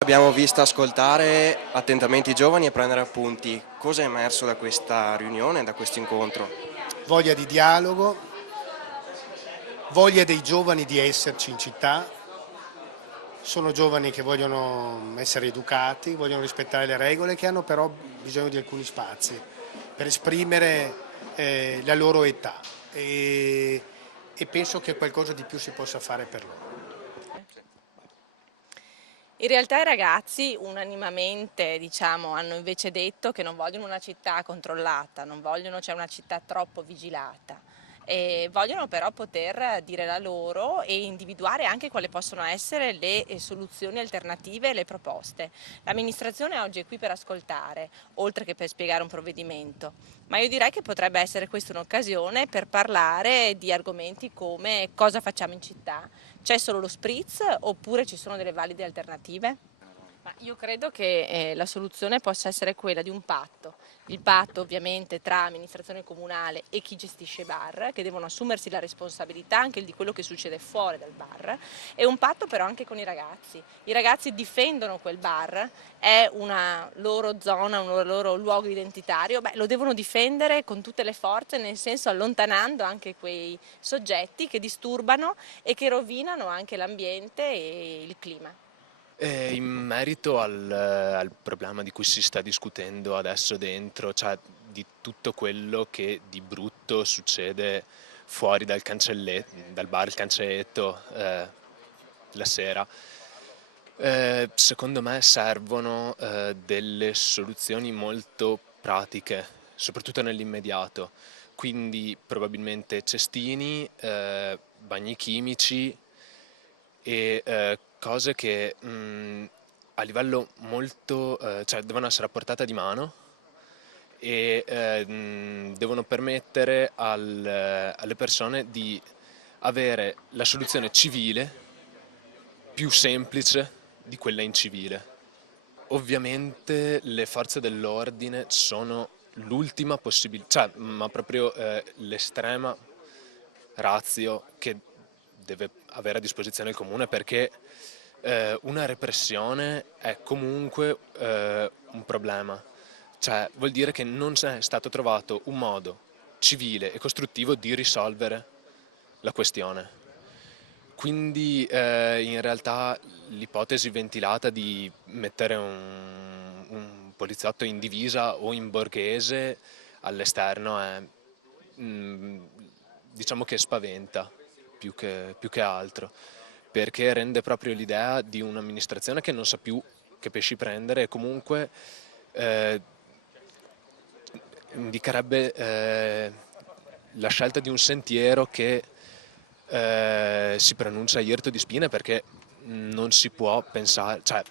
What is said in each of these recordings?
Abbiamo visto ascoltare attentamente i giovani e prendere appunti. Cosa è emerso da questa riunione, da questo incontro? Voglia di dialogo, voglia dei giovani di esserci in città. Sono giovani che vogliono essere educati, vogliono rispettare le regole, che hanno però bisogno di alcuni spazi per esprimere la loro età e penso che qualcosa di più si possa fare per loro. In realtà i ragazzi unanimemente, hanno invece detto che non vogliono una città controllata, non vogliono una città troppo vigilata e vogliono però poter dire la loro e individuare anche quali possono essere le soluzioni alternative e le proposte. L'amministrazione oggi è qui per ascoltare, oltre che per spiegare un provvedimento, ma io direi che potrebbe essere questa un'occasione per parlare di argomenti come cosa facciamo in città. C'è solo lo spritz oppure ci sono delle valide alternative? Ma io credo che la soluzione possa essere quella di un patto. Il patto ovviamente tra amministrazione comunale e chi gestisce i bar, che devono assumersi la responsabilità anche di quello che succede fuori dal bar, e un patto però anche con i ragazzi. I ragazzi difendono quel bar, è una loro zona, un loro luogo identitario, lo devono difendere con tutte le forze, nel senso allontanando anche quei soggetti che disturbano e che rovinano anche l'ambiente e il clima. In merito al problema di cui si sta discutendo adesso dentro, cioè di tutto quello che di brutto succede fuori dal bar Il Cancelletto la sera, secondo me servono delle soluzioni molto pratiche, soprattutto nell'immediato. Quindi probabilmente cestini, bagni chimici e cose che a livello molto, cioè devono essere a portata di mano e devono permettere alle persone di avere la soluzione civile più semplice di quella incivile. Ovviamente le forze dell'ordine sono l'ultima possibilità, cioè, ma proprio l'estrema ratio che deve avere a disposizione il comune, perché una repressione è comunque un problema. Cioè, vuol dire che non è stato trovato un modo civile e costruttivo di risolvere la questione. Quindi in realtà l'ipotesi ventilata di mettere un poliziotto in divisa o in borghese all'esterno è, mm, diciamo che spaventa più che altro, perché rende proprio l'idea di un'amministrazione che non sa più che pesci prendere e comunque eh, indicherebbe la scelta di un sentiero che si pronuncia irto di spine, perché non si può pensare, cioè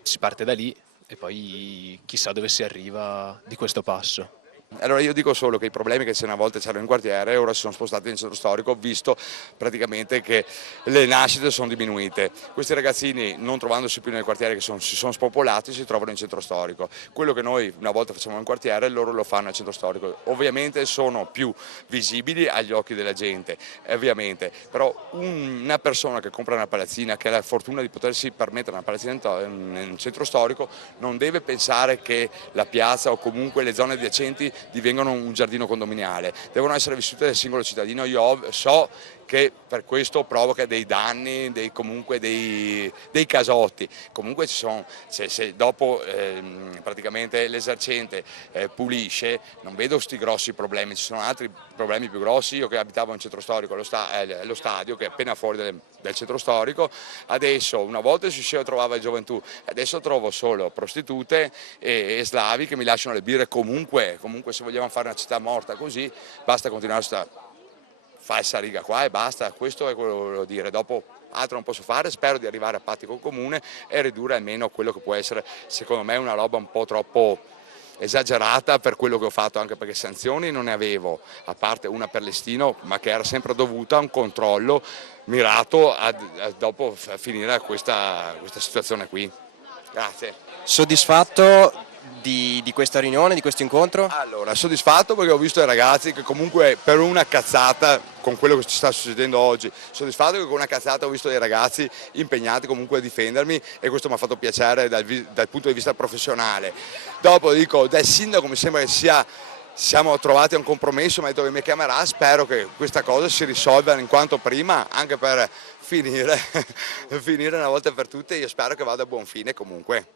si parte da lì e poi chissà dove si arriva di questo passo. Allora io dico solo che i problemi che una volta c'erano in quartiere ora si sono spostati nel centro storico, visto praticamente che le nascite sono diminuite. Questi ragazzini, non trovandosi più nel quartiere che si sono spopolati, si trovano in centro storico. Quello che noi una volta facevamo in quartiere loro lo fanno al centro storico. Ovviamente sono più visibili agli occhi della gente, ovviamente, però una persona che compra una palazzina, che ha la fortuna di potersi permettere una palazzina in centro storico, non deve pensare che la piazza o comunque le zone adiacenti divengano un giardino condominiale, devono essere vissute dal singolo cittadino. Io so che per questo provoca dei danni, comunque dei casotti. Comunque ci sono, se dopo praticamente l'esercente pulisce, non vedo questi grossi problemi, ci sono altri problemi più grossi. Io che abitavo in centro storico, lo stadio che è appena fuori del centro storico, adesso una volta si usciva e trovava gioventù, adesso trovo solo prostitute e slavi che mi lasciano le birre comunque se vogliamo fare una città morta così, basta continuare questa falsa riga qua e basta, questo è quello che volevo dire. Dopo altro non posso fare, spero di arrivare a patti col comune e ridurre almeno quello che può essere, secondo me, una roba un po' troppo esagerata per quello che ho fatto, anche perché sanzioni non ne avevo, a parte una per Lestino, ma che era sempre dovuta a un controllo mirato a dopo finire questa situazione qui. Grazie. Soddisfatto di questa riunione, di questo incontro? Allora, soddisfatto perché ho visto i ragazzi che comunque per una cazzata, con quello che ci sta succedendo oggi, soddisfatto che con una cazzata ho visto dei ragazzi impegnati comunque a difendermi e questo mi ha fatto piacere dal punto di vista professionale. Dopo dico, del sindaco mi sembra che siamo trovati a un compromesso, mi ha detto che mi chiamerà, spero che questa cosa si risolva in quanto prima, anche per finire una volta per tutte, io spero che vada a buon fine comunque.